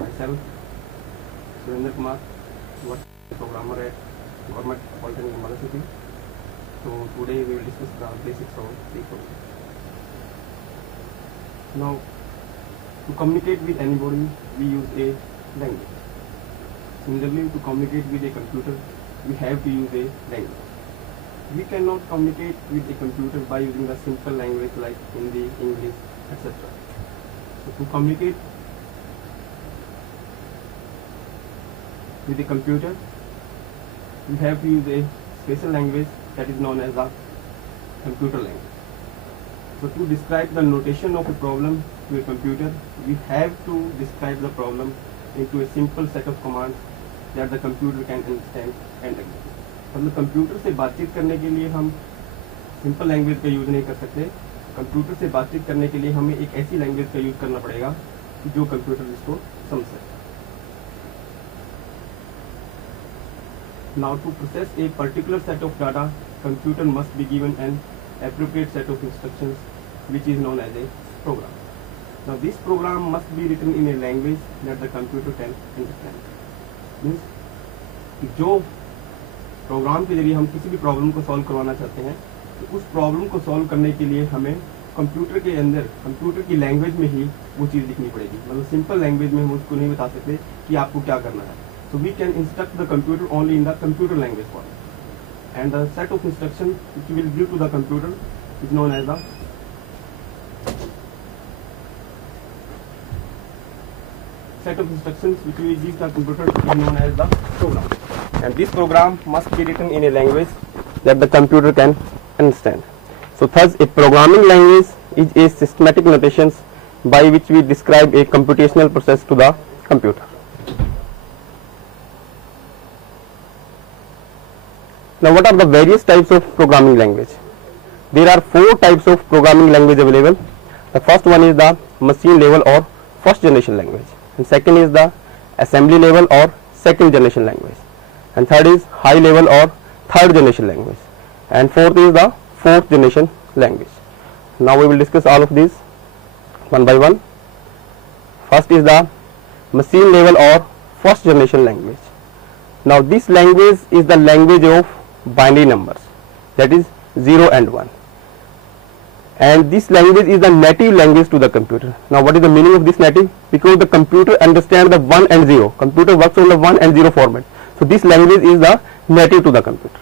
myself, Surendra Kumar, working as a programmer at Government Polytechnic University. So today we will discuss the basics of C programming. Now, to communicate with anybody, we use a language. Similarly, to communicate with a computer, we have to use a language. We cannot communicate with a computer by using the simple language like Hindi, English, etc. So to communicate with a computer, we have to use a special language that is known as the computer language. So to describe the notation of a problem to a computer, we have to describe the problem into a simple set of commands that the computer can understand and execute. मतलब computer से बातचीत करने के लिए हम simple language का use नहीं कर सकते. कंप्यूटर से बातचीत करने के लिए हमें एक ऐसी लैंग्वेज का यूज़ करना पड़ेगा जो कंप्यूटर इसको समझ सके. Now to process a particular set of data, computer must be given an appropriate set of instructions which is known as a program. Now this program must be written in a language that the computer can understand. Means जो programme के जरिए हम किसी भी problem को solve करवाना चाहते हैं, तो उस प्रॉब्लम को सॉल्व करने के लिए हमें कंप्यूटर के अंदर कंप्यूटर की लैंग्वेज में ही वो चीज़ लिखनी पड़ेगी. मतलब सिंपल लैंग्वेज में हम उसको नहीं बता सकते कि आपको क्या करना है. So we can instruct the computer only in the computer language form, and the set of instructions which we will give to the computer is known as the set of instructions which we will give the computer is known as the program. And this program must be written in a language that the computer can understand. So thus a programming language is a systematic notation by which we describe a computational process to the computer. Now what are the various types of programming language? There are 4 types of programming language available. The first one is the machine level or first generation language, and second is the assembly level or second generation language, and third is high level or third generation language, and fourth is the fourth generation language. Now we will discuss all of these one by one. First is the machine level or first generation language. Now this language is the language of binary numbers, that is 0 and 1, and this language is the native language to the computer. Now what is the meaning of this native? Because the computer understands the 1 and 0. Computer works on the 1 and 0 format. So this language is the native to the computer,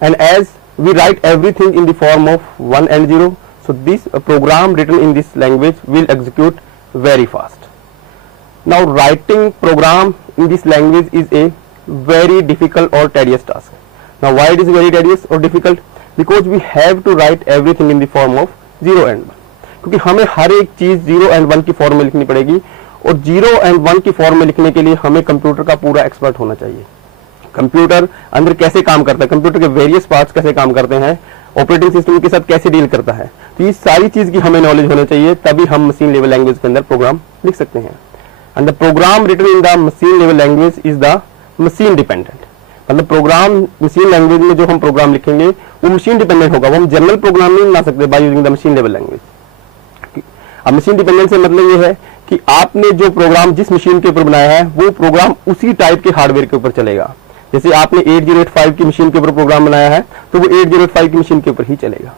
and as we write everything in the form of 1 and 0, so this program written in this language will execute very fast. Now writing program in this language is a very difficult or tedious task. Now why it is very tedious or difficult? Because we have to write everything in the form of 0 and 1. क्योंकि हमें हर एक चीज 0 and 1 की form में लिखनी पड़ेगी, और 0 and 1 की फॉर्म में लिखने के लिए हमें कंप्यूटर का पूरा एक्सपर्ट होना चाहिए. कंप्यूटर अंदर कैसे काम करता है, कंप्यूटर के वेरियस पार्ट्स कैसे काम करते हैं, ऑपरेटिंग सिस्टम के साथ कैसे डील करता है, तो ये सारी चीज की हमें नॉलेज होना चाहिए, तभी हम मशीन लेवल लैंग्वेज के अंदर प्रोग्राम लिख सकते हैं. And the program written in the machine level language is the machine dependent. मतलब प्रोग्राम मशीन लैंग्वेज में जो हम प्रोग्राम लिखेंगे वो मशीन डिपेंडेंट होगा, वो हम जनरल प्रोग्राम नहीं बना सकते bye using the machine level language. अब मशीन डिपेंडेंट से मतलब ये है कि आपने जो प्रोग्राम जिस मशीन के ऊपर बनाया है वो प्रोग्राम उसी टाइप के हार्डवेयर के ऊपर चलेगा. जैसे आपने 8085 की मशीन के ऊपर प्रोग्राम बनाया है तो वो 8085 की मशीन के ऊपर ही चलेगा.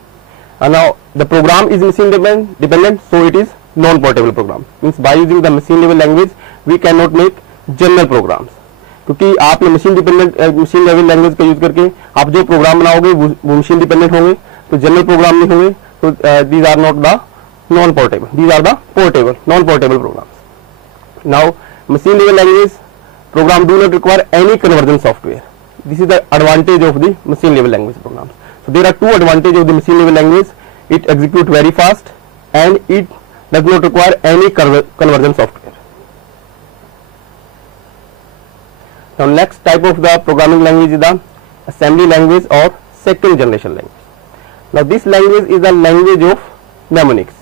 Now the program is machine dependent, so it is non portable program. Means by using the machine level language we can not make general programs, क्योंकि आपने मशीन लेवल लैंग्वेज का यूज करके आप जो प्रोग्राम बनाओगे वो मशीन डिपेंडेंट होंगे, तो जनरल प्रोग्राम नहीं होंगे. तो these are not the non portable, these are the portable non portable programs. Now machine level language program do not require any conversion software. This is the advantage of the machine level language programs. So there are 2 advantages of the machine level language: it executes very fast and it does not require any conversion software. Now next type of the programming language is the assembly language or second generation language. Now this language is the language of mnemonics.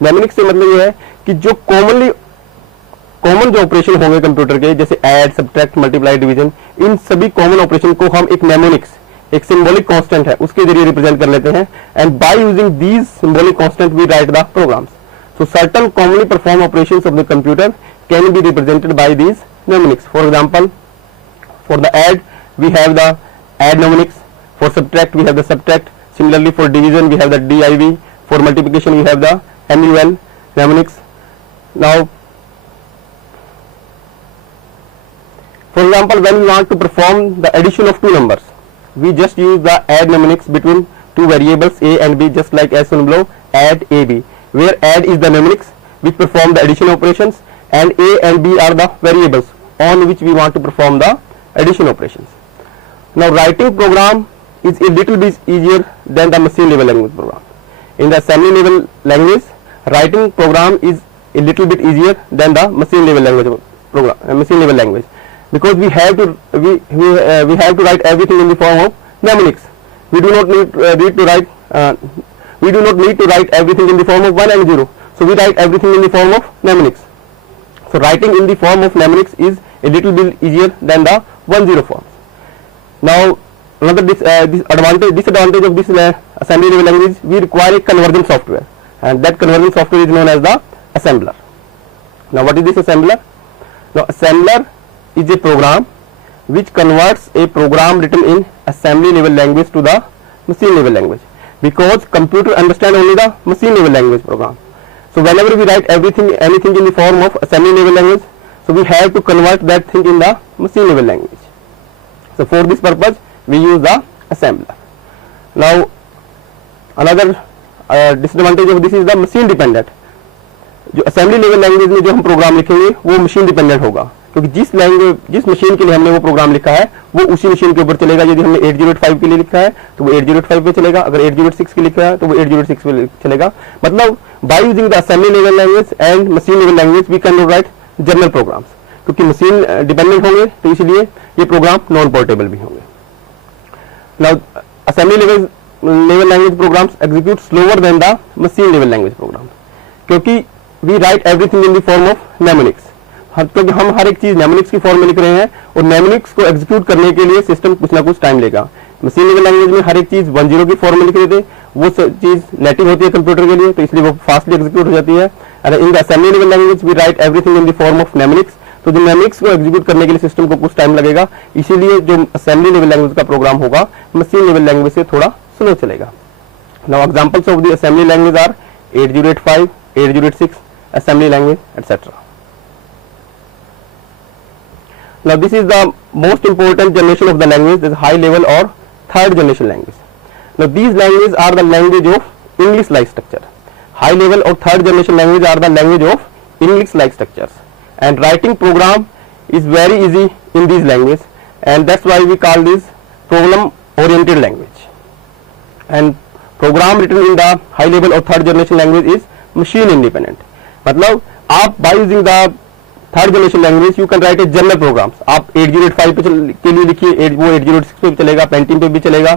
mnemonics से मतलब ये है कि जो common जो operation होंगे computer के, जैसे ऐड, सब्ट्रैक्ट, मल्टीप्लाई, डिवीजन, इन सभी कॉमन ऑपरेशन को हम एक mnemonics, एक सिंबॉलिक कांस्टेंट है उसके जरिए रिप्रेजेंट कर लेते हैं. And by using these symbolic constant we write the programs. So certain commonly perform operations of the computer can be represented by these mnemonics. For example, for the add we have the add mnemonics, for subtract we have the subtract, similarly for division we have the div, for multiplication we have the mul mnemonics. Now for example, when we want to perform the addition of two numbers, we just use the add mnemonics between two variables a and b, just like as shown below, add ab, where add is the mnemonics which perform the addition operations and a and b are the variables on which we want to perform the addition operations. Now writing program is a little bit easier than the machine level language program. In the assembly level language, writing program is a little bit easier than the machine level language program, machine level language, because we have to write everything in the form of mnemonics. We do not need to write everything in the form of 1 and 0. So we write everything in the form of mnemonics. So writing in the form of mnemonics is a little bit easier than the 1-0 forms. Now another disadvantage of this assembly level language, we require a conversion software, and that conversion software is known as the assembler. Now what is this assembler? Now assembler is a program which converts a program written in assembly level language to the machine level language, because computer understand only the machine level language program. So whenever we write anything in the form of assembly level language, so we have to convert that thing in the machine level language. So for this purpose we use the assembler. Now another disadvantage of this is the machine dependent. जो assembly level language में जो हम programme लिखेंगे वो machine dependent होगा, क्योंकि जिस machine के लिए हमने वो प्रोग्राम लिखा है वो उसी मशीन के ऊपर चलेगा. यदि हमने 8085 के लिए लिखा है तो वो 8085 पे चलेगा, अगर 8086 के लिखा है तो वो 8086 पे चलेगा. मतलब by using the assembly level language and machine level language we can write general programs, क्योंकि मशीन डिपेंडेंट होंगे तो इसलिए ये प्रोग्राम नॉन पोर्टेबल भी होंगे. Now assembly level language programs execute slower than the machine level language program, क्योंकि we write everything in the form of mnemonics. क्योंकि हम हर एक चीज mnemonics की फॉर्म में लिख रहे हैं और mnemonics को एग्जीक्यूट करने के लिए सिस्टम कुछ ना कुछ टाइम लेगा. मशीन लेवल लैंग्वेज में हर एक चीज 10 की फॉर्म में लिख रहे थे, वो चीज नेटिव होती है कंप्यूटर के लिए, तो इसलिए वो फास्टली एग्जीक्यूट हो जाती है. In the assembly level language we write everything in the form of mnemonics, तो जो mnemonics को एग्जीक्यूट करने के लिए सिस्टम को कुछ टाइम लगेगा, इसीलिए जो असेंबली लेवल लैंग्वेज का प्रोग्राम होगा मशीन लेवल लैंग्वेज से थोड़ा स्लो चलेगा. Now examples of the assembly language are 8085, 8086, assembly language, etc. Now this is the most important generation of the language, this is high level or third generation language. Now these languages are the language of English like structure. High level or third generation language are the language of English like structures, and writing program is very easy in these languages, and that's why we call this problem oriented language. And program written in the high level or third generation language is machine independent. मतलब आप by using the third generation language you can write a general programs. आप 8085 के लिए लिखिए, वो 8086 पे भी चलेगा, पेंटियम पे भी चलेगा,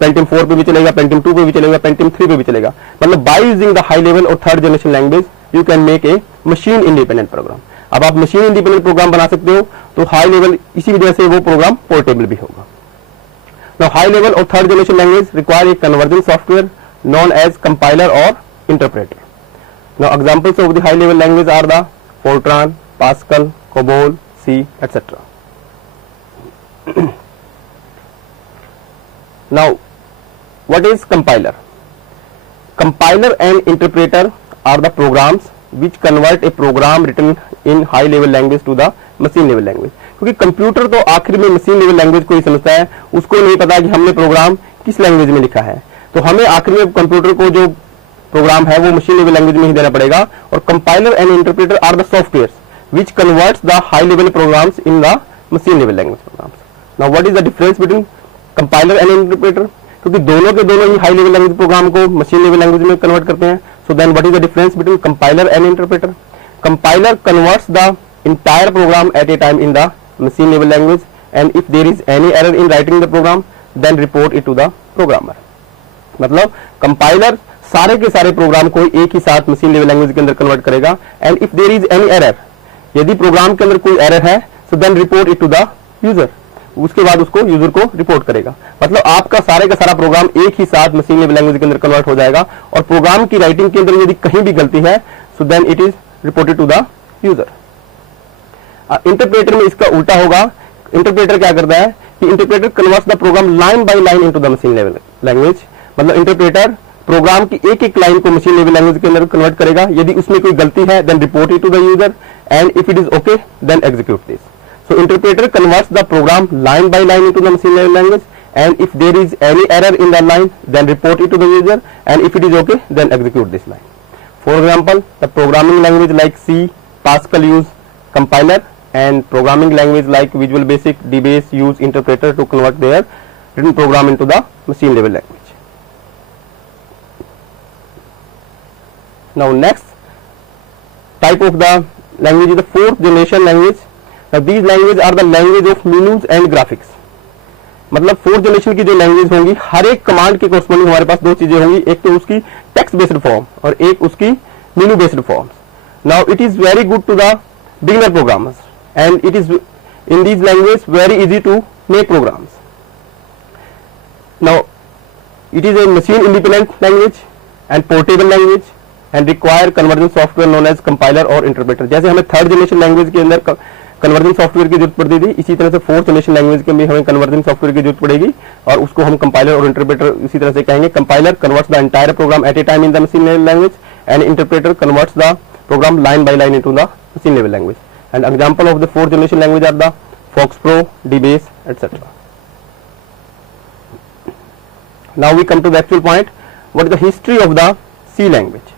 पेंटियम 4 पे भी चलेगा, पेंटियम 2 पे भी चलेगा, पेंटियम 3 पे भी चलेगा. मतलब by using the high level और third generation language you can make a machine independent program. अब आप मशीन इंडिपेंडेंट प्रोग्राम बना सकते हो, तो हाई लेवल इसी वजह से वो प्रोग्राम पोर्टेबल भी होगा. नाउ हाई लेवल और third generation language require a conversion software known as compiler और interpreter. Now examples of the high level language are the Fortran, Pascal, COBOL, C, etc. Now, what is compiler? Compiler and interpreter are the programs which convert a program written in high level language to the machine level language. क्योंकि computer तो आखिर में machine level language को ही समझता है, उसको नहीं पता कि हमने प्रोग्राम किस लैंग्वेज में लिखा है, तो हमें आखिर में कंप्यूटर को जो प्रोग्राम है वो मशीन लेवल लैंग्वेज में ही देना पड़ेगा. और compiler and interpreter are the software which converts the high level programs in the machine level language programs. Now what is the difference between compiler and interpreter? क्योंकि दोनों के दोनों ही हाई लेवल लैंग्वेज प्रोग्राम को machine level language में convert करते हैं. So then what is the difference between compiler and interpreter? Compiler converts the entire program at a time in the machine level language, and if there is any error in writing the program then report it to the programmer. मतलब compiler सारे के सारे programme को एक ही साथ machine level language के अंदर convert करेगा, and if there is any error, यदि प्रोग्राम के अंदर कोई एरर है, so then report it to the user, उसके बाद उसको यूजर को रिपोर्ट करेगा. मतलब आपका सारे का सारा प्रोग्राम एक ही साथ मशीन लेवल लैंग्वेज के अंदर कन्वर्ट हो जाएगा, और प्रोग्राम की राइटिंग के अंदर यदि कहीं भी गलती है, so then it is reported to the user. Interpreter में इसका उल्टा होगा। इंटरप्रेटर क्या करता है कि interpreter converts the program line by line into the machine level language. मतलब इंटरप्रेटर प्रोग्राम की एक एक लाइन को मशीन लेवल लैंग्वेज के अंदर कन्वर्ट करेगा। यदि उसमें कोई गलती है then report it to the user, and if it is okay then execute this. So interpreter converts the program line by line into the machine level language, and if there is any error in the line then report it to the user, and if it is okay then execute this line. For example, the programming language like C, Pascal use compiler, and programming language like Visual Basic, DBase use interpreter to convert their written program into the machine level language. Now next type of the language is the fourth generation language. Now these languages are the language of menus and graphics. मतलब fourth generation की जो language होंगी, हर एक command के corresponding हमारे पास दो चीजें होंगी, एक तो उसकी टेक्स्ट बेस्ड फॉर्म और एक उसकी menu based form. Now it is very good to the beginner programmers and it is in this language very easy to make programs. Now it is a machine independent language and portable language and require conversion software known as compiler और interpreter. जैसे हमें third generation language के अंदर conversion software की जरूरत पड़ती थी, इसी तरह से फोर्थ जनरेशन लैंग्वेज के में हमें कन्वर्जन सॉफ्टवेयर की जरूरत पड़ेगी और उसको हम कंपाइलर और इंटरप्रेटर इसी तरह से कहेंगे. Compiler converts the entire program at a time in the machine level language and interpreter converts the program line by line into the machine level language. And example of the fourth generation language are the FoxPro, dBase etcetera. Now we come to the actual point. What is the history of the C language?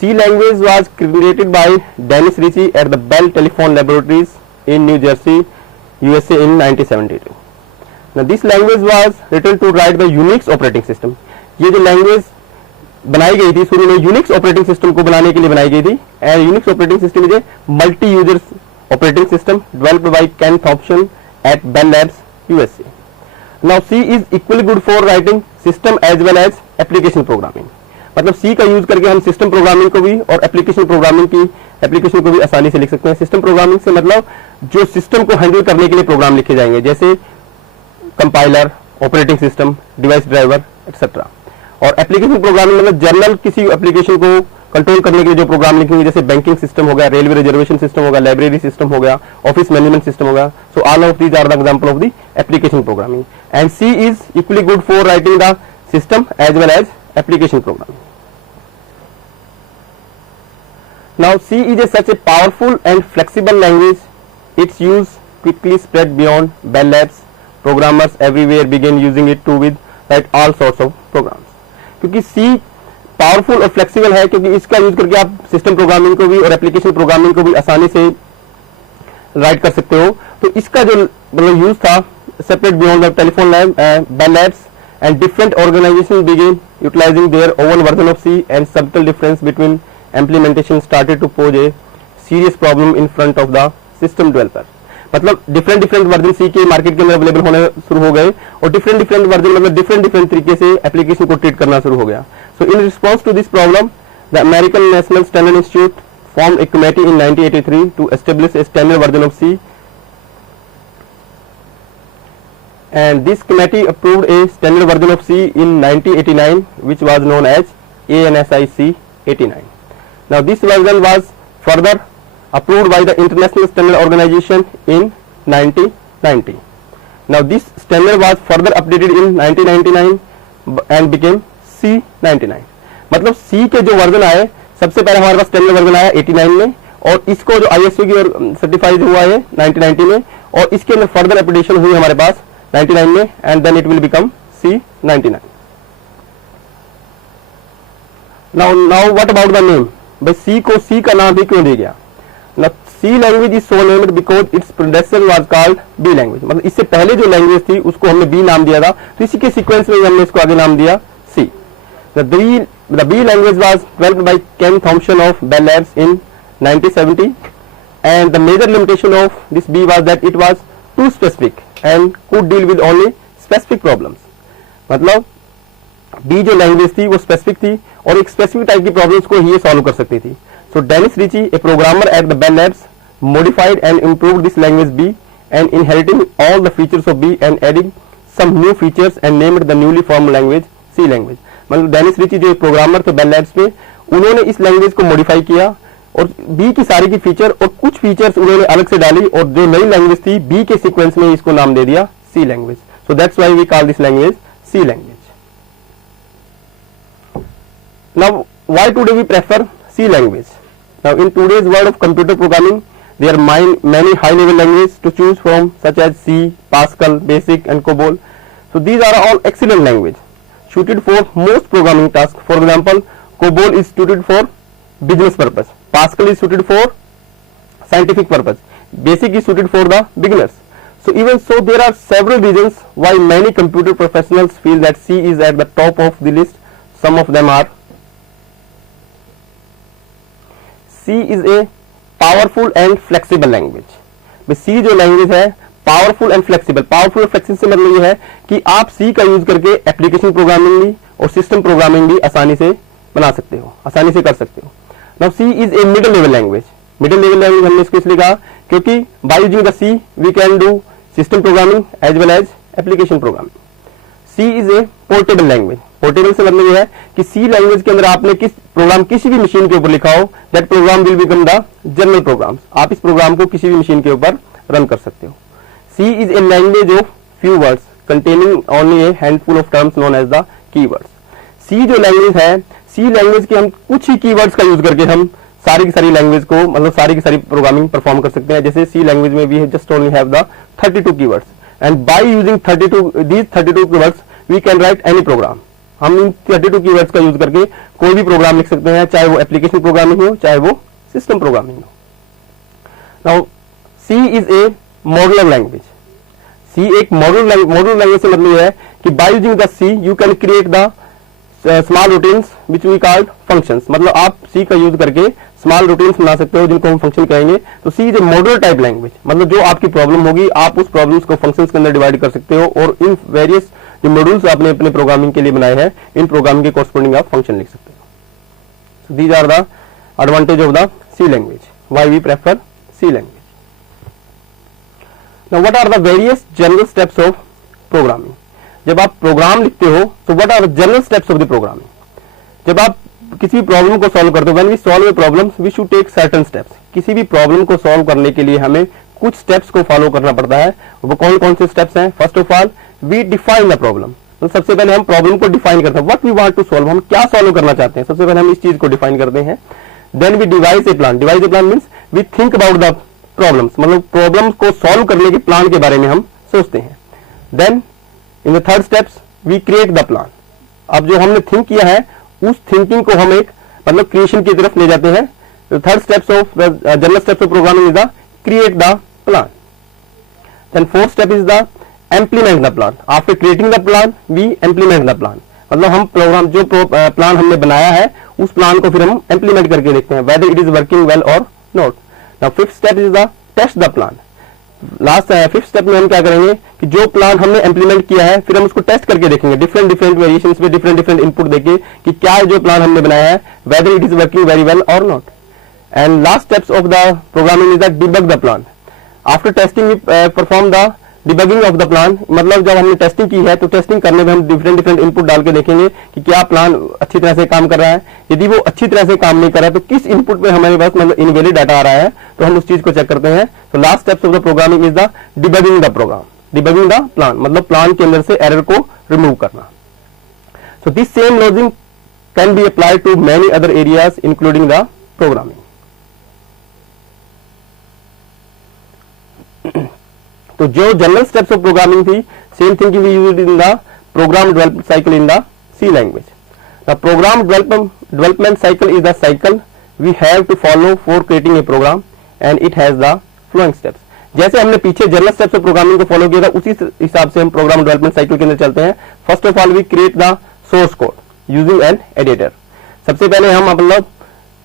C language was created by Dennis Ritchie at the Bell Telephone Laboratories in New Jersey, USA in 1972. Now this language was written to write the Unix operating system. ये जो language बनाई गई थी शुरू में Unix operating system को बनाने के लिए बनाई गई थी. And Unix operating system is a multi-user operating system developed by Ken Thompson at Bell Labs, USA. Now C is equally good for writing system as well as application programming. मतलब C का use करके हम system programming को भी और application programming की application को भी आसानी से लिख सकते हैं. सिस्टम प्रोग्रामिंग से मतलब जो सिस्टम को हैंडल करने के लिए प्रोग्राम लिखे जाएंगे, जैसे compiler, operating system, device driver etcetera. और एप्लीकेशन प्रोग्रामिंग मतलब जनरल किसी एप्लीकेशन को कंट्रोल करने के लिए जो प्रोग्राम लिखेंगे, जैसे बैंकिंग सिस्टम हो गया, रेलवे रिजर्वेशन सिस्टम हो गया, लाइब्रेरी सिस्टम हो गया, ऑफिस मैनेजमेंट सिस्टम हो गया. So all of these are the example of the application programming. And C is equally good for writing the system as well as application programming. Now C is a such a powerful and flexible language. Its use quickly spread beyond Bell Labs. Programmers everywhere begin using it to with write all sorts of programs. क्योंकि C powerful और flexible है, क्योंकि इसका use करके आप system programming को भी और एप्लीकेशन प्रोग्रामिंग को भी आसानी से राइट कर सकते हो. तो इसका जो मतलब यूज था separate beyond the telephone lab Bell Labs and different organization begin utilizing their own version of C and subtle difference between implementation started to pose a serious problem in front of the system developer. मतलब different version C के market के अंदर available होने शुरू हो गए और different version मतलब डिफरेंट तरीके से एप्लीकेशन को ट्रीट करना शुरू हो गया. So in response to this problem, the American National Standard Institute formed a committee in 1983 to establish a standard version of C. And this committee approved a standard version of C in 1989, which was known as ANSI C89. Now this version was further approved by the International Standard Organization in 1990. Now this standard was further updated in 1999 and became C99. मतलब C के जो version आए, सबसे पहले हमारे पास standard version आया 89 में और इसको जो ISO की ओर सर्टिफाइड हुआ है 1990 में और इसके अंदर फर्दर अपडेशन हुई हमारे पास 99 में and then it will become C99. Now what about the name? भाई C को C का नाम भी क्यों दिया गया? Now C language is so named because its predecessor was called B language. मतलब इससे पहले जो लैंग्वेज थी उसको हमने B नाम दिया था, तो इसी के सीक्वेंस में हमने इसको आगे नाम दिया C. The B language was developed by Ken Thompson of Bell Labs in 1970, and the major limitation of this B was that it was too specific and could deal with only specific problems. मतलब B जो language थी वो specific थी और एक specific type की problems को ही ये सॉल्व कर सकती थी. So Dennis Ritchie, a programmer at the Bell Labs, modified and improved this language B and inheriting all the features of B and adding some new features and named the newly formed language C language. मतलब Dennis Ritchie जो programmer थे bell labs पे, उन्होंने इस language को modify किया और B की सारी की फीचर और कुछ फीचर्स उन्होंने अलग से डाली और जो नई लैंग्वेज थी बी के सीक्वेंस में इसको नाम दे दिया C language. So that's why we call this language C language. Now why today we prefer C language? Now in today's world of computer programming there are many high level languages to choose from such as C, Pascal, Basic and COBOL. So these are all excellent language suited for most programming tasks. For example, COBOL is suited for business purpose, Pascal is suited for scientific purpose, Basic is suited for the beginners. So even so, there are several reasons why many computer professionals feel that C is at the top of the list. Some of them are: C is a powerful and flexible language. C जो language है powerful and flexible. Powerful और flexible से मतलब ये है कि आप सी का यूज करके एप्लीकेशन प्रोग्रामिंग भी और सिस्टम प्रोग्रामिंग भी आसानी से बना सकते हो, आसानी से कर सकते हो. Now C is a middle level language. Middle level language हमने इसको इसलिए कहा क्योंकि by using the C we can do system programming as well as application programming. C is a portable language. Portable से मतलब यह है कि सी लैंग्वेज के अंदर आपने किस प्रोग्राम किसी भी मशीन के ऊपर लिखा हो, that program will become the general program. आप इस प्रोग्राम को किसी भी मशीन के ऊपर रन कर सकते हो. C is a language of few words containing only a handful of terms known as the keywords. C जो लैंग्वेज है, सी लैंग्वेज के हम कुछ ही कीवर्ड्स का यूज करके हम सारी की सारी लैंग्वेज को मतलब सारी की सारी प्रोग्रामिंग परफॉर्म कर सकते हैं. जैसे सी लैंग्वेज में we just only have the 32 keywords and by using 32 keywords we can write any program. हम इन 32 कीवर्ड्स का यूज करके कोई भी प्रोग्राम लिख सकते हैं, चाहे वो एप्लीकेशन प्रोग्रामिंग हो चाहे वो सिस्टम प्रोग्रामिंग हो. Now C is a modular language. C एक मॉड्यूलर लैंग्वेज से मतलब यह है कि by using the C you can create the small routines which we called functions. मतलब आप सी का यूज करके स्मॉल रूटीन्स बना सकते हो जिनको हम फंक्शन कहेंगे. तो C is a modular type language. मतलब जो आपकी प्रॉब्लम होगी आप उस प्रॉब्लम्स को फंक्शंस के अंदर डिवाइड कर सकते हो और इन वेरियस जो मॉड्यूल्स आपने अपने प्रोग्रामिंग के लिए बनाए हैं इन प्रोग्रामिंग के कॉरस्पॉन्डिंग आप फंक्शन लिख सकते हो. These are the advantage of the C language. Why we prefer C language. Now what are the various general steps of programming? जब आप प्रोग्राम लिखते हो तो what are the general steps of the programming? जब आप किसी problem को solve करते हो, when we solve a problem we should take certain steps. किसी भी प्रॉब्लम को सॉल्व करने के लिए हमें कुछ स्टेप्स को फॉलो करना पड़ता है. वो कौन कौन से स्टेप्स हैं? First of all we define the problem. तो सबसे पहले हम प्रॉब्लम को डिफाइन करते हैं. What we want to solve, हम क्या सॉल्व करना चाहते हैं, सबसे पहले हम इस चीज को डिफाइन करते हैं. Then we devise a plan. Devise a plan means we think about the problems. मतलब प्रॉब्लम्स को सॉल्व करने के प्लान के बारे में हम सोचते हैं. Then in the third steps we create the plan. अब जो हमने थिंक किया है उस थिंकिंग को हम एक मतलब क्रिएशन की तरफ ले जाते हैं. Third steps of general steps of programming is the create the plan. Then fourth step is the implement the plan. After creating the plan, we implement the plan. मतलब हम प्रोग्राम जो प्लान हमने बनाया है उस प्लान को फिर हम implement करके देखते हैं whether it is working well or not. Now fifth step is the test the plan. Last fifth step में हम क्या करेंगे कि जो प्लान हमने implement किया है फिर हम उसको टेस्ट करके देखेंगे डिफरेंट वेरिएशंस में डिफरेंट इनपुट देके कि क्या जो प्लान हमने बनाया है whether it is working very well or not. And last steps of the programming is that debug the plan. After testing we perform the debugging of the plan. मतलब जब हमने टेस्टिंग की है तो टेस्टिंग करने में हम डिफरेंट इनपुट डाल के देखेंगे कि क्या प्लान अच्छी तरह से काम कर रहा है. यदि वो अच्छी तरह से काम नहीं कर रहा है तो किस इनपुट पे हमारे पास मतलब इनवैलिड डाटा आ रहा है तो हम उस चीज को चेक करते हैं. तो last steps of the programming is the debugging the program. Debugging the plan मतलब प्लान के अंदर से एरर को रिमूव करना. So this same logic can be applied to many other areas including the programming. तो जो जनरल स्टेप्स ऑफ प्रोग्रामिंग थी same thing we used in the program development cycle in the C language. The program development cycle is the cycle we have to follow for creating a program and it has the following steps. जैसे हमने पीछे general steps of programming को follow किया था उसी हिसाब से हम प्रोग्राम डेवलपमेंट साइकिल के अंदर चलते हैं. First of all we create the source code using an editor. सबसे पहले हम मतलब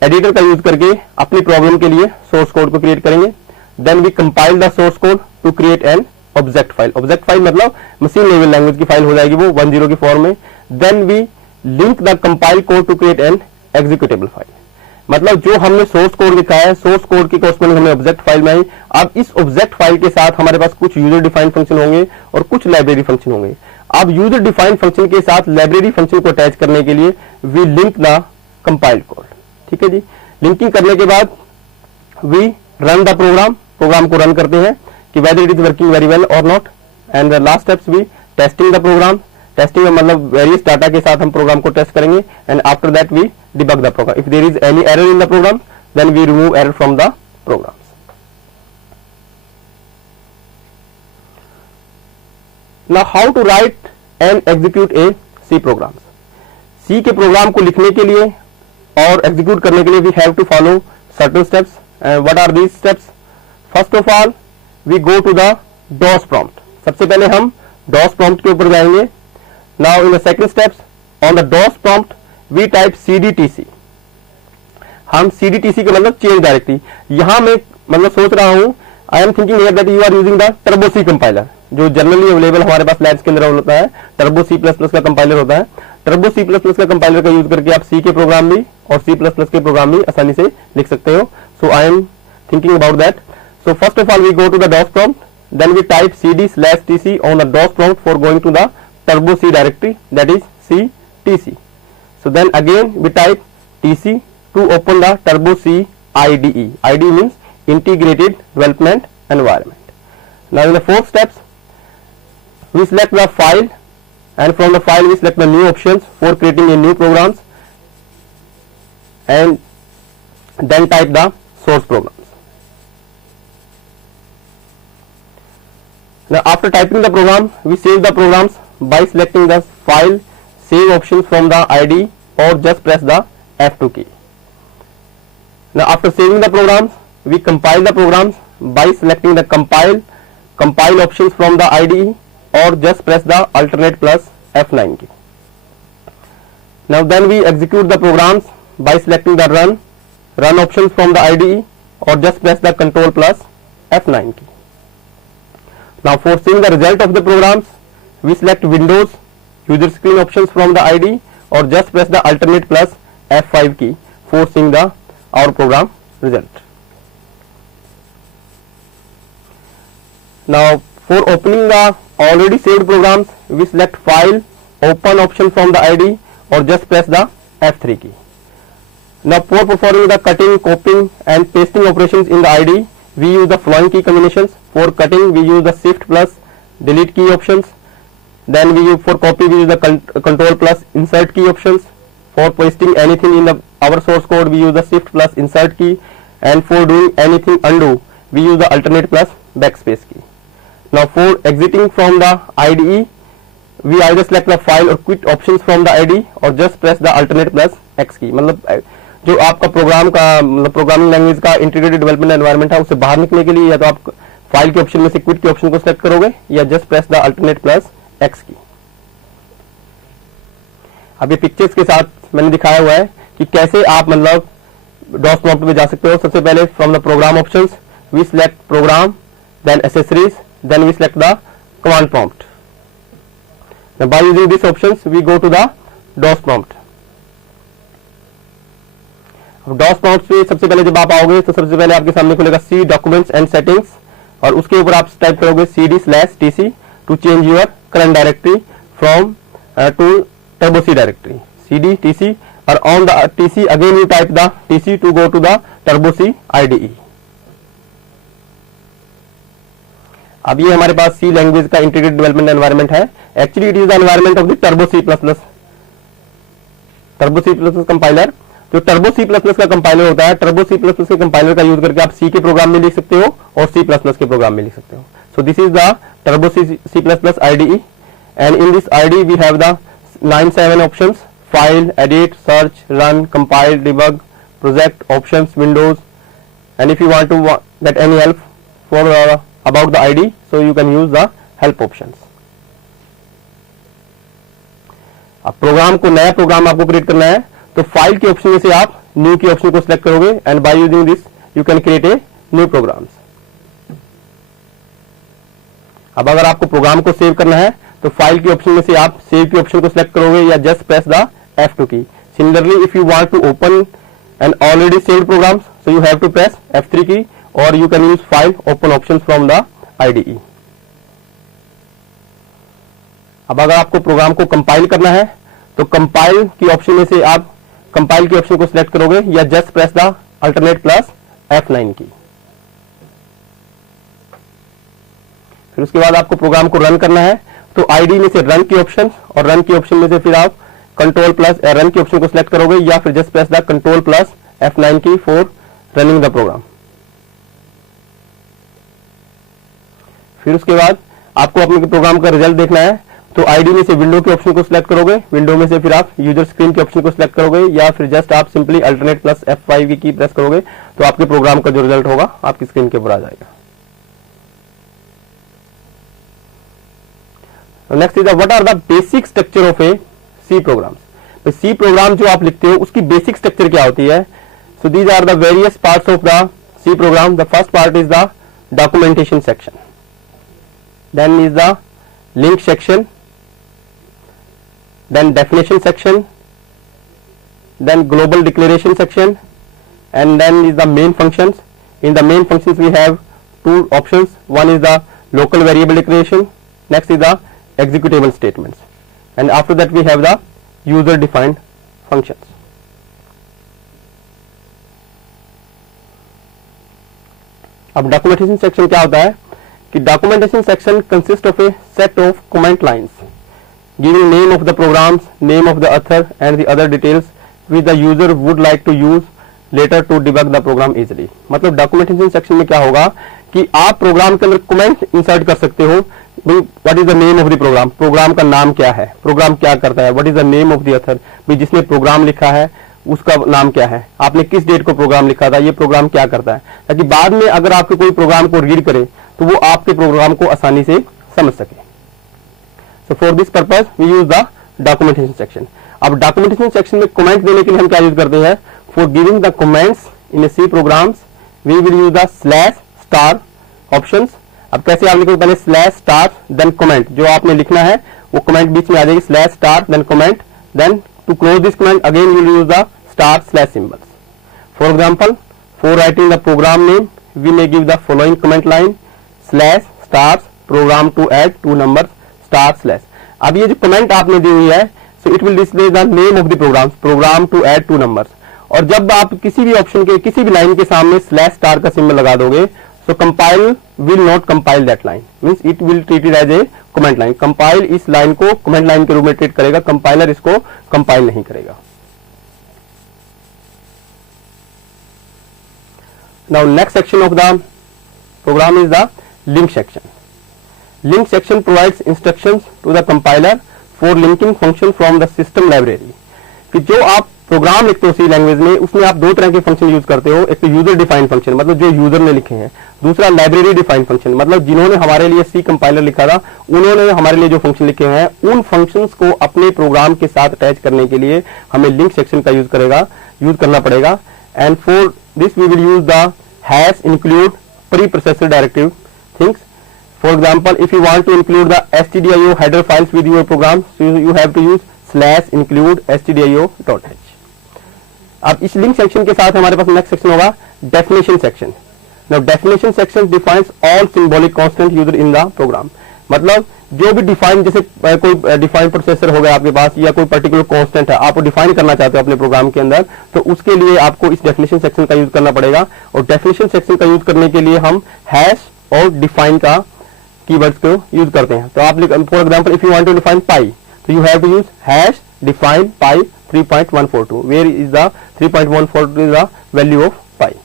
एडिटर का यूज करके अपनी प्रॉब्लम के लिए सोर्स कोड को क्रिएट करेंगे. Then we compile the source code to create an object file. Object file मतलब मशीन लेवल लैंग्वेज की फाइल हो जाएगी वो 10 की फॉर्म में. Then we link the compile code to create an executable file. मतलब जो हमने सोर्स कोड लिखा है सोर्स कोड की कॉरस्पॉन्डिंग हमें ऑब्जेक्ट फाइल में आई. अब इस ऑब्जेक्ट फाइल के साथ हमारे पास कुछ यूजर डिफाइंड फंक्शन होंगे और कुछ लाइब्रेरी फंक्शन होंगे. अब यूजर डिफाइंड फंक्शन के साथ लाइब्रेरी फंक्शन को अटैच करने के लिए we link the compile code. ठीक है जी. लिंकिंग करने के बाद we run the program, program को रन करते हैं कि whether it is working very well और not. And the last steps we testing the program, testing में मतलब वेरियस डाटा के साथ हम प्रोग्राम को टेस्ट करेंगे। And after that we debug the program, if there is any error in the program then we remove error from the program. Now how to write and execute a C programs? C के programme को लिखने के लिए और execute करने के लिए we have to follow certain steps. And what are these steps? First of all, we go to the DOS prompt. सबसे पहले हम DOS prompt के ऊपर जाएंगे. Now in the second steps, on the DOS prompt, we type cdtc. हम cdtc का मतलब change directory. यहाँ मैं मतलब सोच रहा हूँ, I am thinking here that you are using the Turbo C compiler, जो जनरली अवेलेबल हमारे पास लैब्स के अंदर होता है। टर्बो C++ का कंपाइलर होता है। टर्बो C++ का कंपाइलर का यूज करके आप C के प्रोग्राम भी और C++ के प्रोग्राम भी आसानी से लिख सकते हो। So I am thinking about that. So first of all we go to the DOS prompt, then we type cd/tc on the DOS prompt for going to the Turbo C directory, that is ctc. So then again we type tc to open the Turbo C IDE. IDE means Integrated Development Environment. Now in the fourth steps, we select the file, and from the file we select the new options for creating a new programs, and then type the source programs. Now after typing the program, we save the programs by selecting the file save options from the IDE or just press the F2 key. Now after saving the programs, we compile the programs by selecting the compile options from the IDE or just press the alternate plus F9 key. Now then we execute the programs by selecting the run options from the IDE or just press the control plus F9 key. Now for seeing the result of the programs, we select Windows user screen options from the IDE or just press the alternate plus F5 key for seeing the our program result. Now for opening the already saved programs, we select file open option from the IDE or just press the F3 key. Now for performing the cutting, copying and pasting operations in the IDE, we use the following key combinations. For cutting we use the shift plus delete key options. Then we use for copy we use the control plus insert key options. For pasting anything in our source code we use the shift plus insert key, and for doing anything undo we use the alternate plus backspace key. Now for exiting from the IDE, we either select the file or quit options from the IDE or just press the alternate plus X key. मतलब जो आपका programme का मतलब programming language का integrated development environment है उससे बाहर निकलने के लिए या तो आप फाइल के ऑप्शन में से क्विट के ऑप्शन को सिलेक्ट करोगे या just press the alternate plus x की। अब ये पिक्चर्स के साथ मैंने दिखाया हुआ है कि कैसे आप मतलब डॉस प्रॉम्प्ट में जा सकते हो। सबसे पहले from the program options we select program, then accessories, then we select the command prompt. Now by using these options we go to the DOS prompt. अब DOS prompt पे सबसे पहले जब आप आओगे तो सबसे पहले आपके सामने खुलेगा C documents and settings और उसके ऊपर आप टाइप करोगे cd/tc to change your current directory from to Turbo C directory. cd tc or on the tc again you type the tc to go to the Turbo C IDE. अब ये हमारे पास C language का integrated development environment है। Actually it is the environment of the turbo C++। Turbo C++ compiler, जो turbo C++ का compiler होता है, turbo C++ के कंपाइलर का यूज करके आप C के प्रोग्राम में लिख सकते हो और C++ के प्रोग्राम में लिख सकते हो। So this is the turbo C++ IDE, and in this IDE we have the 9-7 options: file, edit, search, run, compile, debug, project, options, windows, and if you want to get any help for about the IDE, so you can use the help options. अब programme को, नया programme आपको create करना है तो file के option में से आप न्यू के ऑप्शन को सिलेक्ट करोगे and by using this you can create a new programs. अब अगर आपको प्रोग्राम को सेव करना है तो फाइल के ऑप्शन में से आप सेव के ऑप्शन को सिलेक्ट करोगे या just press the F2 key. Similarly if you want to open an already saved programs so you have to press F3 key, or you can use file open options from the IDE. अब अगर आपको programme को compile करना है तो compile की option में से आप कंपाइल के ऑप्शन को सिलेक्ट करोगे या just press the alternate plus F9 की। फिर उसके बाद आपको प्रोग्राम को रन करना है, तो आईडी में से रन की ऑप्शन, और रन की ऑप्शन में से फिर आप कंट्रोल प्लस रन की ऑप्शन को सिलेक्ट करोगे, या फिर just press the control plus F9 की फॉर रनिंग द प्रोग्राम। फिर उसके बाद आपको अपने प्रोग्राम का रिजल्ट देखना है, तो आईडी में से विंडो के ऑप्शन को सिलेक्ट करोगे, विंडो में से फिर आप यूजर स्क्रीन के ऑप्शन को सिलेक्ट करोगे, या फिर जस्ट आप सिंपली अल्टरनेट प्लस F5 की प्रेस करोगे, तो आपके प्रोग्राम का जो रिजल्ट होगा आपकी स्क्रीन के ऊपर आ जाएगा। Next is what are the basic structure of a C program. तो सी प्रोग्राम जो आप लिखते हो उसकी बेसिक स्ट्रक्चर क्या होती है? So these are the various parts of the C program. The first part is the documentation section, then is the link section, then definition section, then global declaration section, and then is the main functions. In the main functions we have two options. One is the local variable declaration, next is the executable statements, and after that we have the user defined functions. अब documentation section क्या होता है कि documentation section consist of A set of comment lines giving name of the programs, name of the author and the other details which the user would like to use later to debug the program easily। मतलब documentation section में क्या होगा कि आप programme के अंदर comment insert कर सकते हो। What is the name of the program, program का नाम क्या है, प्रोग्राम क्या करता है, what is the name of the author, भाई जिसने प्रोग्राम लिखा है उसका नाम क्या है, आपने किस डेट को प्रोग्राम लिखा था, ये प्रोग्राम क्या करता है, ताकि बाद में अगर आपके कोई प्रोग्राम को रीड करे तो वो आपके प्रोग्राम को आसानी से समझ सके। So for this purpose we use the documentation section। अब documentation section में कमेंट देने के लिए हम क्या यूज करते हैं? For giving the comments in a C programs we will use the slash star options। अब कैसे आप लिखोगे? पहले slash star then comment, जो आपने लिखना है वो कमेंट बीच में आ जाएगी, slash star then comment, then to close this comment again we will use the star slash symbols। For example, for writing the program name we may give the following comment line slash stars program to add two numbers star slash. अब ये जो comment आपने दी हुई है, so it will display the name of the program, program to add two numbers. और जब आप किसी भी ऑप्शन के किसी भी लाइन के सामने स्लैश स्टार का सिंबल लगा दोगे, so compile will not compile that line, means it will treat it as a comment line. Compile इस लाइन को कमेंट लाइन के रूप में ट्रीट करेगा, कंपाइलर इसको कंपाइल नहीं करेगा। Now next section of the program is the link section. Link section provides instructions to the compiler for linking function from the system library। कि जो आप प्रोग्राम लिखते हो सी लैंग्वेज में, उसमें आप दो तरह के फंक्शन यूज करते हो। एक तो यूजर डिफाइंड फंक्शन, मतलब जो यूजर ने लिखे हैं, दूसरा लाइब्रेरी डिफाइंड फंक्शन, मतलब जिन्होंने हमारे लिए सी कंपाइलर लिखा था उन्होंने हमारे लिए जो फंक्शन लिखे हैं, उन फंक्शंस को अपने प्रोग्राम के साथ अटैच करने के लिए हमें लिंक सेक्शन का यूज करना पड़ेगा। And for this we will use the hash include preprocessor directive things. For example, if you want to include the stdio header files with your program, so you have to use /include stdio.h। अब इस link section के साथ हमारे पास next section होगा definition section. Now definition section defines all symbolic constant used in the program. मतलब जो भी डिफाइन, जैसे कोई डिफाइन प्रोसेसर हो गया आपके पास, या कोई पर्टिकुलर कांस्टेंट है आप डिफाइन करना चाहते हो अपने प्रोग्राम के अंदर, तो उसके लिए आपको इस डेफिनेशन सेक्शन का यूज करना पड़ेगा। और डेफिनेशन सेक्शन का यूज करने के लिए हम हैश और डिफाइन का कीवर्ड्स को यूज करते हैं। तो आप for example if you want to define pi, तो you have to use hash define pi 3.142, where is the 3.142 is the value of pi.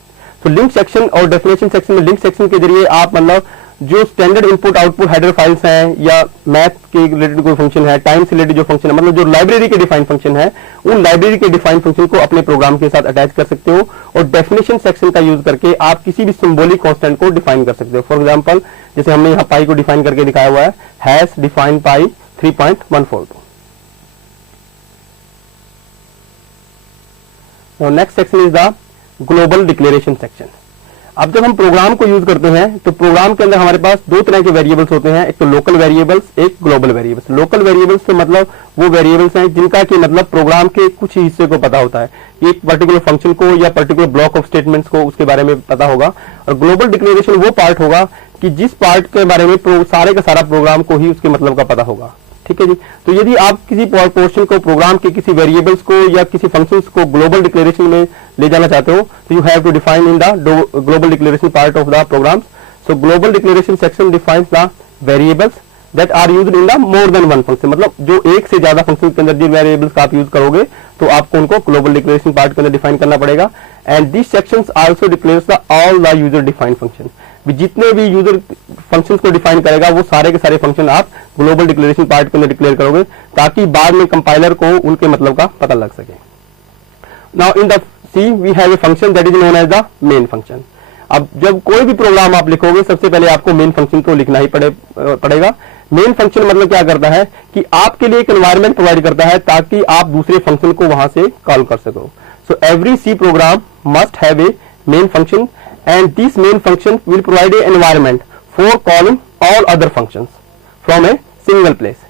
तो लिंक सेक्शन और डेफिनेशन सेक्शन में लिंक सेक्शन के जरिए आप मतलब जो standard input output header files हैं, या मैथ के रिलेटेड कोई फंक्शन है, टाइम से रिलेटेड जो फंक्शन है, मतलब जो लाइब्रेरी के डिफाइन फंक्शन है, उन लाइब्रेरी के डिफाइन फंक्शन को अपने प्रोग्राम के साथ अटैच कर सकते हो। और डेफिनेशन सेक्शन का यूज करके आप किसी भी सिंबॉलिक कांस्टेंट को डिफाइन कर सकते हो। फॉर एग्जांपल जैसे हमने यहाँ पाई को डिफाइन करके दिखाया हुआ है, hash define pi 3.142। Next section is the global declaration section. अब जब हम प्रोग्राम को यूज करते हैं तो प्रोग्राम के अंदर हमारे पास दो तरह के वेरिएबल्स होते हैं, एक तो लोकल वेरिएबल्स, एक ग्लोबल वेरिएबल्स। लोकल वेरिएबल्स से मतलब वो वेरिएबल्स हैं जिनका कि मतलब प्रोग्राम के कुछ ही हिस्से को पता होता है, एक पर्टिकुलर फंक्शन को या पर्टिकुलर ब्लॉक ऑफ स्टेटमेंट्स को उसके बारे में पता होगा। और ग्लोबल डिक्लेरेशन वो पार्ट होगा कि जिस पार्ट के बारे में सारे का सारा प्रोग्राम को ही उसके मतलब का पता होगा। ठीक है जी। तो यदि आप किसी पोर्शन को, प्रोग्राम के किसी वेरिएबल्स को या किसी फंक्शंस को ग्लोबल डिक्लेरेशन में ले जाना चाहते हो तो you have to define in the global declaration part of the program. So global declaration section defines the variables that are used in the more than one function, मतलब जो एक से ज्यादा फंक्शन के अंदर जिन वेरिएबल्स का आप यूज करोगे तो आपको उनको ग्लोबल डिक्लेरेशन पार्ट के अंदर डिफाइन करना पड़ेगा। And this sections also declares the all the user defined function, जितने भी यूजर फंक्शंस को डिफाइन करेगा वो सारे के सारे फंक्शन आप ग्लोबल डिक्लेरेशन पार्ट के अंदर डिक्लेयर करोगे ताकि बाद में कंपाइलर को उनके मतलब का पता लग सके। Now in the C we have a function that is known as the main function. अब जब कोई भी प्रोग्राम आप लिखोगे सबसे पहले आपको मेन फंक्शन को लिखना ही पड़ेगा। मेन फंक्शन मतलब क्या करता है कि आपके लिए एक एनवायरनमेंट प्रोवाइड करता है ताकि आप दूसरे फंक्शन को वहां से कॉल कर सको। So every C program must have a main function and this main function will provide a environment for calling all other functions from a single place.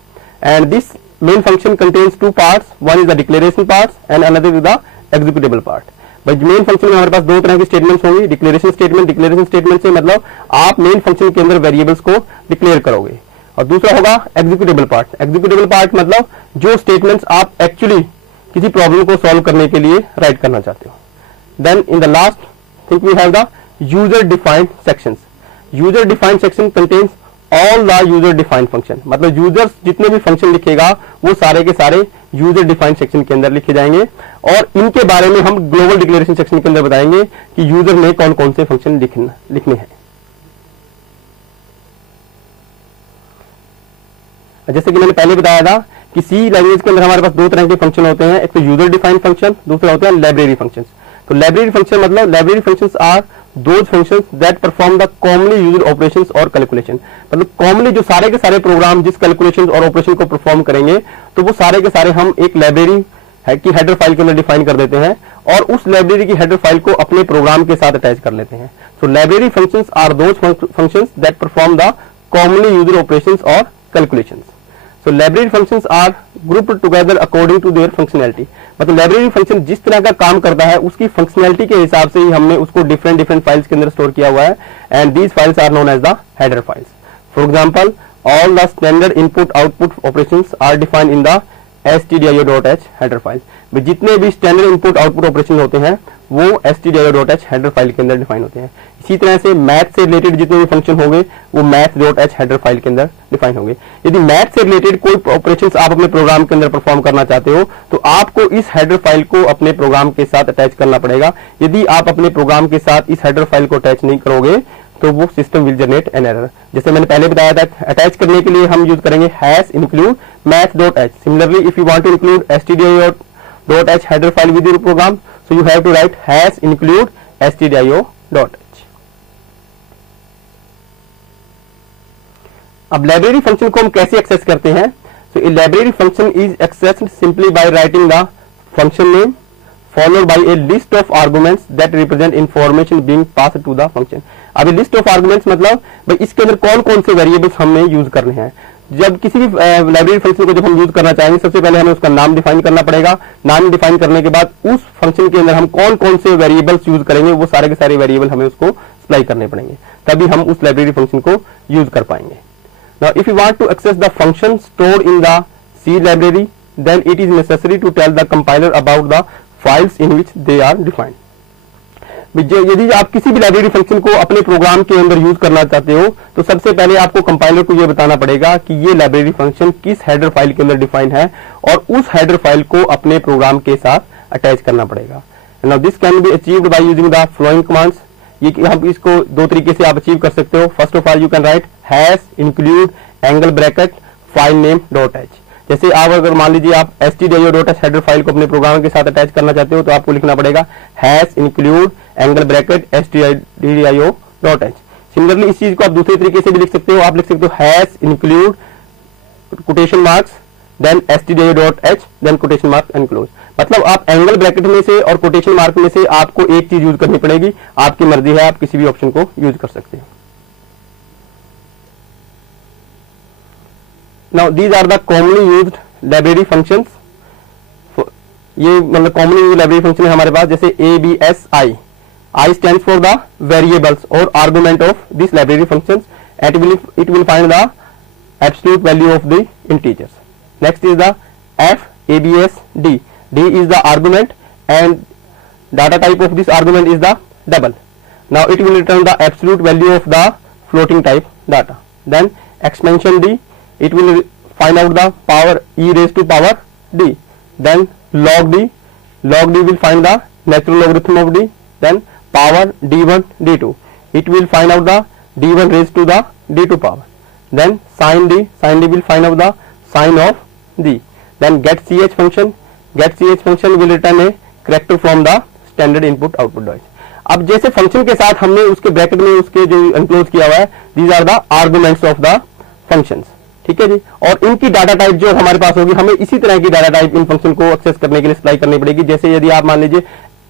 And this main function contains two parts, one is the declaration part and another is the executable part. भाई main function में हमारे पास दो तरह की statements होंगी, declaration statement से मतलब आप मेन फंक्शन के अंदर वेरिएबल्स को डिक्लेयर करोगे, और दूसरा होगा एग्जीक्यूटेबल पार्ट। एग्जीक्यूटेबल पार्ट मतलब जो स्टेटमेंट्स आप एक्चुअली किसी प्रॉब्लम को सॉल्व करने के लिए राइट करना चाहते हो। Then in the last think we have the user defined sections. User defined section contains all the user defined function, मतलब यूजर्स जितने भी फंक्शन लिखेगा वो सारे के सारे यूजर डिफाइंड सेक्शन के अंदर लिखे जाएंगे, और इनके बारे में हम ग्लोबल डिक्लेरेशन सेक्शन के अंदर बताएंगे कि यूजर ने कौन कौन से फंक्शन लिखने हैं। जैसे कि मैंने पहले बताया था कि सी लैंग्वेज के अंदर हमारे पास दो तरह के फंक्शन होते हैं, एक तो यूजर डिफाइंड फंक्शन, दूसरा होते हैं लाइब्रेरी फंक्शंस। तो लाइब्रेरी फंक्शन मतलब library functions are those functions that perform the commonly used operations और कैलकुलेशन, मतलब कॉमनली जो सारे के सारे प्रोग्राम जिस कैलकुलेशन और ऑपरेशन को परफॉर्म करेंगे तो वो सारे के सारे हम एक लाइब्रेरी की हेडर फाइल के अंदर डिफाइन कर देते हैं और उस लाइब्रेरी की हेडर फाइल को अपने प्रोग्राम के साथ अटैच कर लेते हैं। So library functions are those functions that perform the commonly used operations और calculations. So library functions are grouped together according to their functionality, मतलब लाइब्रेरी फंक्शन जिस तरह का काम करता है उसकी फंक्शनैलिटी के हिसाब से ही हमने उसको डिफरेंट फाइल्स के अंदर स्टोर किया हुआ है, and these files are known as the header files. For example all the standard input output operations are defined in the stdio.h header file. जितने भी स्टैंडर्ड इनपुट आउटपुट ऑपरेशन होते हैं वो stdio.h हेडर फाइल के अंदर define होते हैं। इसी तरह से मैथ से रिलेटेड जितने भी फंक्शन होंगे वो math.h हेडर फाइल के अंदर डिफाइन होंगे। यदि मैथ से रिलेटेड कोई ऑपरेशंस आप अपने प्रोग्राम के अंदर परफॉर्म करना चाहते हो तो आपको इस हेडर फाइल को अपने प्रोग्राम के साथ अटैच करना पड़ेगा। यदि आप अपने प्रोग्राम के साथ इस हेडर फाइल को अटैच नहीं करोगे तो वो system will generate an error. जैसे मैंने पहले बताया था अटैच करने के लिए हम यूज करेंगे #include math.h। Similarly if you want to include stdio.h header file with your program so you have to write #include stdio.h। अब लाइब्रेरी फंक्शन को हम कैसे एक्सेस करते हैं? So a library function is accessed simply by writing the function name followed by a list of arguments that represent information being passed to the function। अब list of arguments मतलब भाई इसके अंदर कौन कौन से वेरिएबल्स हमने यूज करने हैं। जब किसी भी लाइब्रेरी फंक्शन को जब हम यूज करना चाहेंगे सबसे पहले हमें उसका नाम डिफाइन करना पड़ेगा। नाम डिफाइन करने के बाद उस फंक्शन के अंदर हम कौन कौन से वेरिएबल्स यूज करेंगे वो सारे के सारे वेरिएबल हमें उसको सप्लाई करने पड़ेंगे, तभी हम उस लाइब्रेरी फंक्शन को यूज कर पाएंगे। Now if you want to access the function stored in the C library then it is necessary to tell the compiler about the files in which they are defined। यदि आप किसी भी library function को अपने programme के अंदर use करना चाहते हो तो सबसे पहले आपको कंपाइलर को यह बताना पड़ेगा कि ये लाइब्रेरी फंक्शन किस हेडर फाइल के अंदर डिफाइन है और उस हेडर फाइल को अपने प्रोग्राम के साथ अटैच करना पड़ेगा। Now this can be achieved by using the following commands. ये हम इसको दो तरीके से आप अचीव कर सकते हो। First of all you can right #include angle bracket file name .h। जैसे आप अगर मान लीजिए आप stdio.h हेडर फाइल को अपने प्रोग्राम के साथ अटैच करना चाहते हो तो आपको लिखना पड़ेगा #include angle bracket stdio.h। Similarly इस चीज को आप दूसरे तरीके से भी लिख सकते हो। आप लिख सकते हो #include quotation marks then stdio.h then quotation mark enclose. मतलब आप एंगल ब्रैकेट में से और कोटेशन मार्क में से आपको एक चीज यूज करनी पड़ेगी। आपकी मर्जी है, आप किसी भी ऑप्शन को यूज कर सकते हैं। Now these are the commonly used library functions। ये मतलब commonly used library function है हमारे पास, जैसे ABSI। I stands for the variables or argument of this library functions and it will find the absolute value of the integers। Next is the FABSD. D is the argument and data type of this argument is the double. Now it will return the absolute value of the floating type data. Then expansion D, it will find out the power e raised to power d. Then log D will find the natural logarithm of d. Then power d1 d2, it will find out the d1 raised to the d2 power. Then sin D will find out the sine of d. Then get ch function will return a character from the standard input output device. अब जैसे function के साथ हमने उसके bracket में उसके जो enclose किया हुआ है, these are the arguments of the functions, ठीक है जी। और इनकी डाटा टाइप जो हमारे पास होगी, हमें इसी तरह की डाटा टाइप इन फंक्शन को एक्सेस करने के लिए सप्लाई करनी पड़ेगी। जैसे यदि आप मान लीजिए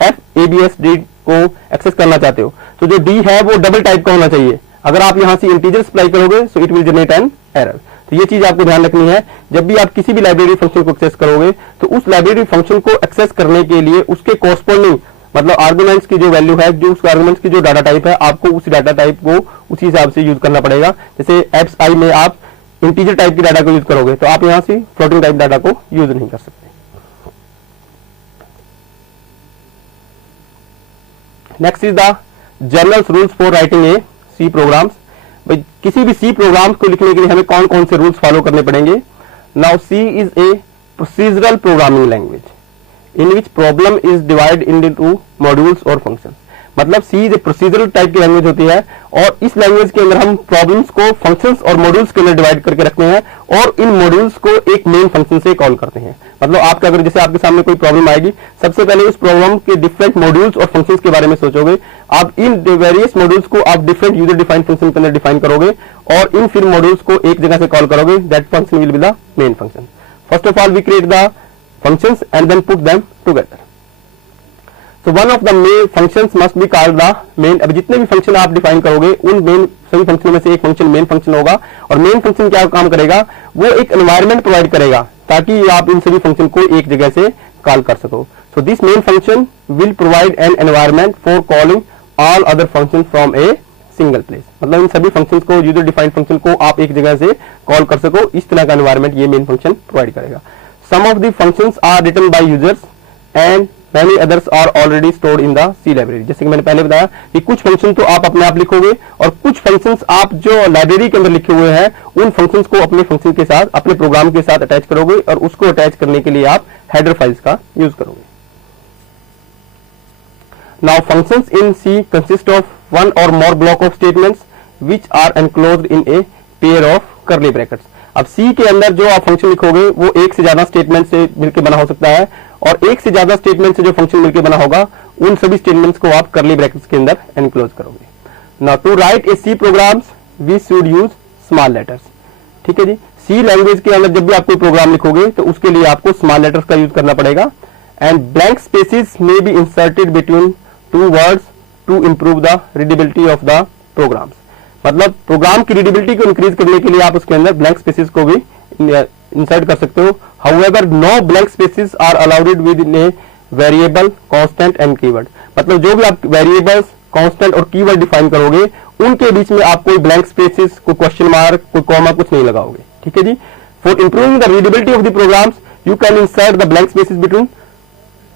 FABSD को एक्सेस करना चाहते हो तो जो D है वो डबल टाइप का होना चाहिए। अगर आप यहां से इंटीजर सप्लाई करोगे सो it will generate an error. तो ये चीज आपको ध्यान रखनी है, जब भी आप किसी भी लाइब्रेरी फंक्शन को एक्सेस करोगे तो उस लाइब्रेरी फंक्शन को एक्सेस करने के लिए उसके कॉरस्पॉन्डिंग मतलब आर्गुमेंट्स की जो वैल्यू है, जो उस आर्गुमेंट्स की जो डाटा टाइप है, आपको उस डाटा टाइप को उसी हिसाब से यूज करना पड़ेगा। जैसे एप्स में आप इंटीजर टाइप की डाटा को यूज करोगे तो आप यहां से फ्लोटिंग टाइप डाटा को यूज नहीं कर सकते। Next is the general rules for writing a C programs. भाई किसी भी सी प्रोग्राम को लिखने के लिए हमें कौन कौन से रूल्स फॉलो करने पड़ेंगे। Now C is A procedural programming language in which problem is divide into modules और फंक्शंस। मतलब सी इज ए प्रोसीजरल टाइप की लैंग्वेज होती है और इस लैंग्वेज के अंदर हम प्रॉब्लम्स को फंक्शंस और मॉड्यूल्स के अंदर डिवाइड करके रखते हैं और इन मॉड्यूल्स को एक मेन फंक्शन से कॉल करते हैं। मतलब आपका अगर जैसे आपके सामने कोई प्रॉब्लम आएगी, सबसे पहले उस प्रॉब्लम के डिफरेंट मॉड्यूल्स और फंक्शंस के बारे में सोचोगे। आप इन वेरियस मॉड्यूल्स को आप डिफरेंट यूजर डिफाइंड फंक्शन के अंदर डिफाइन करोगे और इन फिर मॉड्यूल्स को एक जगह से कॉल करोगे। That function will be the main function. First of all we create the functions and then put them together. So one of the main functions must be called the main। अब जितने भी function आप define करोगे उन main सभी फंक्शनों में से एक फंक्शन मेन फंक्शन होगा और मेन फंक्शन क्या काम करेगा, वो एक एनवायरनमेंट प्रोवाइड करेगा ताकि आप इन सभी फंक्शन को एक जगह से कॉल कर सको। So this main function will provide an environment for calling all other function from a single place. मतलब इन सभी फंक्शंस को, यूजर डिफाइंड फंक्शन को आप एक जगह से कॉल कर सको, इस तरह का एनवायरनमेंट ये मेन फंक्शन प्रोवाइड करेगा। Some of the functions are written by users and many others are already stored in the C library। जैसे कि मैंने पहले बताया कि कुछ फंक्शन तो आप अपने आप लिखोगे और कुछ फंक्शंस आप जो लाइब्रेरी के अंदर लिखे हुए हैं उन फंक्शंस को अपने फंक्शन के साथ, अपने प्रोग्राम के साथ अटैच करोगे और उसको अटैच करने के लिए आप हेडर फाइल्स का यूज करोगे। Now functions in C consist of one or more block of statements which are enclosed in a pair of curly brackets। अब सी के अंदर जो आप फंक्शन लिखोगे वो एक से ज्यादा स्टेटमेंट से मिलकर बना हो सकता है और एक से ज्यादा स्टेटमेंट से जो फंक्शन मिलकर बना होगा उन सभी स्टेटमेंट्स को आप कर्ली ब्रैकेट्स के अंदर एनक्लोज करोगे। Now to write a C programs we should use small letters. ठीक है जी, सी लैंग्वेज के अंदर जब भी आप कोई प्रोग्राम लिखोगे तो उसके लिए आपको स्मॉल लेटर्स का यूज करना पड़ेगा। And blank spaces may be inserted between two words to improve the readability of the programs. मतलब प्रोग्राम की रीडेबिलिटी को इंक्रीज करने के लिए आप उसके अंदर ब्लैंक स्पेसेस को भी इंसर्ट कर सकते हो। However no blank spaces are allowed within a variable, constant and keyword. मतलब जो भी आप वेरिएबल्स, कांस्टेंट और कीवर्ड डिफाइन करोगे उनके बीच में आप कोई ब्लैंक स्पेसेस, कोई क्वेश्चन मार्क, कोई कॉमा कुछ नहीं लगाओगे। ठीक है जी। For improving the readability of the programs you can insert the blank spaces between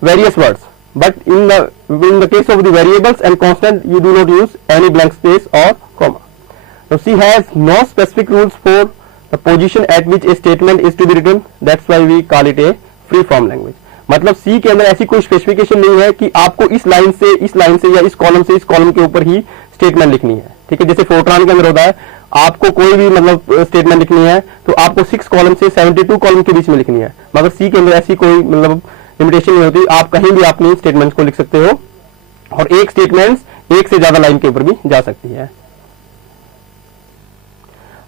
various words, but in the case of the variables and constant you do not use any blank space or comma. Now C has no specific rules for the position at which a statement is to be written, that's why we call it a free form language। मतलब C के अंदर ऐसी कोई specification नहीं है कि आपको इस लाइन से या इस कॉलम से इस कॉलम के ऊपर ही स्टेटमेंट लिखनी है। ठीक है, जैसे फोर्ट्रान के अंदर होता है आपको कोई भी मतलब स्टेटमेंट लिखनी है तो आपको 6 कॉलम से 72 कॉलम के बीच में लिखनी है, मगर C के अंदर ऐसी कोई मतलब लिमिटेशन नहीं होती। आप कहीं भी अपनी स्टेटमेंट्स को लिख सकते हो और एक स्टेटमेंट्स एक से ज्यादा लाइन के ऊपर भी जा सकती है।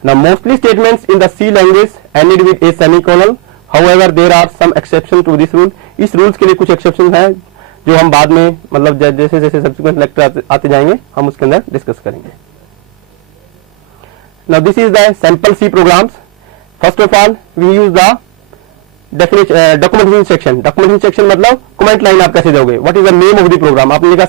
Now mostly statements in the C language ended with a semicolon, however there are some exceptions to this rule। इस रूल्स के लिए कुछ एक्सेप्शन है जो हम बाद में मतलब जैसे जैसे सब्सिक्वेंट लेक्चर आते जाएंगे हम उसके अंदर डिस्कस करेंगे। Now this is the sample C programs। First of all we use the documentation section. Documentation section मतलब कमेंट लाइन आप कैसे दोगे। What is the name of the program, आपने लिखा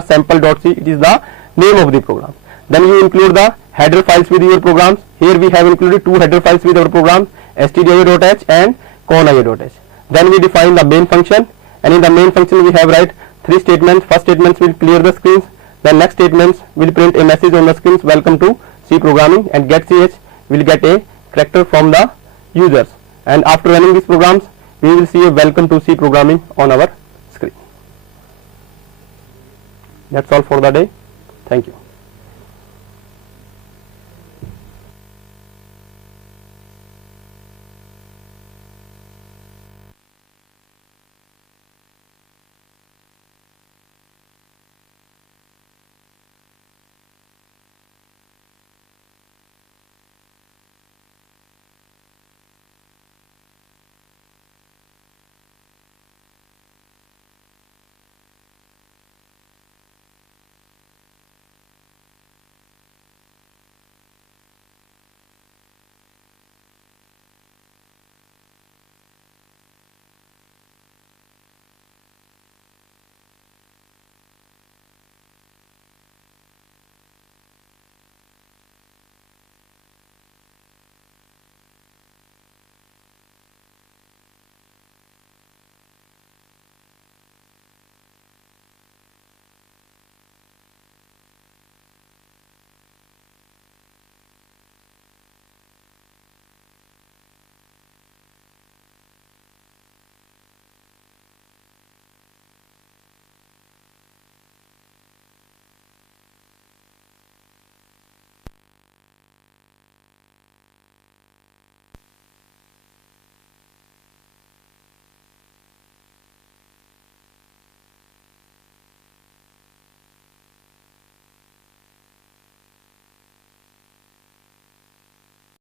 /sample.c, it is the name of the program. Then you include the header files with your programs. Here we have included 2 header files with our program stdio.h and conio.h. Then we define the main function, and in the main function we have write three statements. First statements will clear the screens, then next statements will print a message on the screens, welcome to C programming, and get.ch will get a character from the users, and after running these programs we will see a welcome to C programming on our screen. That's all for the day. Thank you.